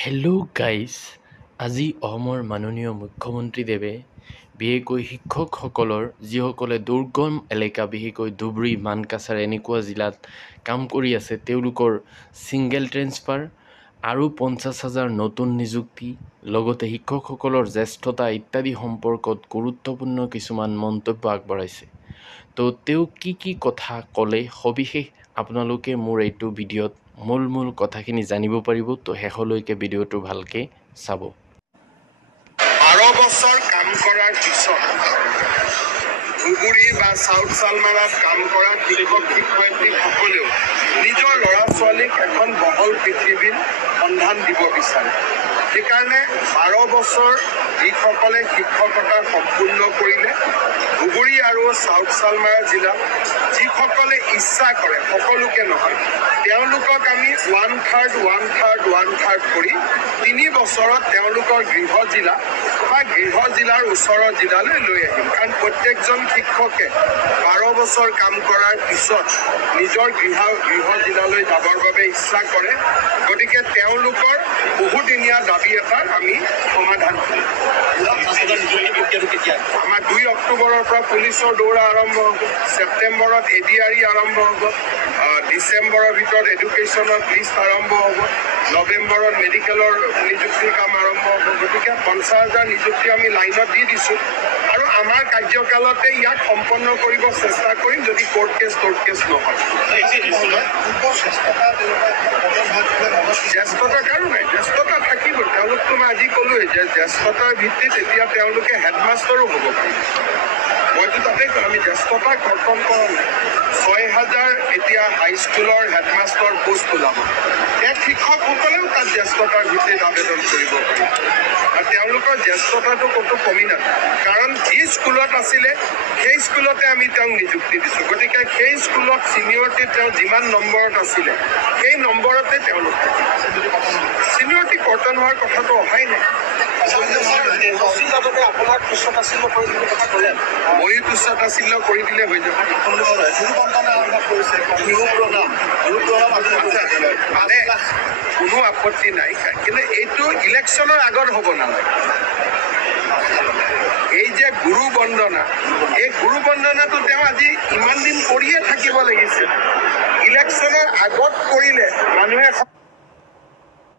Hello' guys, আজি অসমৰ মাননীয় মুখ্যমন্ত্ৰীদেৱে বিশেষকৈ শিক্ষকসকলৰ যিসকলে দুৰ্গম এলেকা বিশেষকৈ ধুবুৰী মানকাছাৰ এনেকুৱা জিলাত কাম কৰি আছে তেওঁলোকৰ ছিংগল ট্ৰেন্সফাৰ আৰু 50,000 নতুন নিযুক্তি লগতে শিক্ষকসকলৰ জ্যেষ্ঠতা ইত্যাদি সম্পৰ্কত গুৰুত্বপূৰ্ণ কিছুমান মন্তব্য আগবঢ়াইছে। তো তেওঁ কি কথা ক'লে সবিশেষ আপোনালোকে মোৰ এইটো ভিডিঅ'ত মূল কথাখিনি জানিব পাৰিব। তো শেষলৈকে ভিডিঅ'টো ভালকৈ চাব। 12 বছৰ কাম কৰাৰ পিছত ধুবুৰী বা চাউথ চালমাৰাত কাম কৰা শিক্ষক শিক্ষয়িত্ৰীসকলেও নিজৰ ল'ৰা ছোৱালীক এখন বহল পৃথিৱীৰ সন্ধান দিব বিচাৰে। সেইকাৰণে 12 বছৰ যিসকলে শিক্ষকতা সম্পূৰ্ণ কৰিলে ধুবুৰী আৰু চাউথ চালমাৰা জিলাত যিসকলে ইচ্ছা কৰে সকলোকে নহয় তেওঁলোকক আমি 1/3 কৰি 3 বছৰত তেওঁলোকৰ গৃহ জিলা বা গৃহ জিলাৰ ওচৰৰ জিলালৈ লৈ আহিম। কাৰণ প্ৰত্যেকজন শিক্ষকে 12 বছৰ কাম কৰাৰ পিছত নিজৰ গৃহ জিলালৈ যাবৰ বাবে ইচ্ছা কৰে। গতিকে তেওঁলোকৰ বহুদিনীয়া দাবী এটা আমি সমাধান কৰিম। আমাৰ 2 অক্টোবৰৰ পৰা পুলিচৰ দৌৰা আৰম্ভ হ'ব, ছেপ্টেম্বৰত ADRE আৰম্ভ হ'ব, ডিচেম্বৰৰ ভিতৰত এডুকেশ্যনৰ লিষ্ট আৰম্ভ হ'ব, নৱেম্বৰত মেডিকেলৰ নিযুক্তিৰ কাম আৰম্ভ হ'ব। গতিকে 50,000 নিযুক্তি আমি লাইনত দি দিছোঁ আৰু আমাৰ কাৰ্যকালতে ইয়াক সম্পন্ন কৰিব চেষ্টা কৰিম যদি কোৰ্ট কেছ নহয়। জ্যেষ্ঠতা কাৰো নাই, জ্যেষ্ঠতা থাকিব। তেওঁলোকতো মই আজি ক'লোৱেই যে জ্যেষ্ঠতাৰ ভিত্তিত এতিয়া তেওঁলোকে হেডমাষ্টাৰো হ'ব পাৰিব। মইতো তাতে আমি জ্যেষ্ঠতা কৰ্তন কৰা নাই। 6,000 এতিয়া হাইস্কুলৰ হেডমাষ্টাৰ পোষ্ট ওলাব। শিক্ষকসকলেও তাত জ্যেষ্ঠতাৰ ভিত্তিত আবেদন কৰিব পাৰিব আৰু তেওঁলোকৰ জ্যেষ্ঠতাটো ক'তো কমি নাথাকে। কাৰণ যি স্কুলত আছিলে সেই স্কুলতে আমি তেওঁক নিযুক্তি দিছোঁ। গতিকে সেই স্কুলত ছিনিয়ৰিটিত তেওঁ যিমান নম্বৰত আছিলে সেই নম্বৰতে তেওঁলোক ছিনিয়ৰিটি কৰ্তন হোৱাৰ কথাটো অহাই নাই। আপোনাক তুচ্ছতাচ্ছিল্য কৰি দিলে কথা ক'লে ময়ো তুচ্ছতাচ্ছিল্য কৰি দিলে হৈ যাব। মানে কোনো আপত্তি নাই, কিন্তু এইটো ইলেকশ্যনৰ আগত হ'ব নালাগে। এই যে গুৰু বন্দনা, এই গুৰু বন্দনাটো তেওঁ আজি ইমান দিন কৰিয়ে থাকিব লাগিছিল। ইলেকশ্যনৰ আগত কৰিলে মানুহে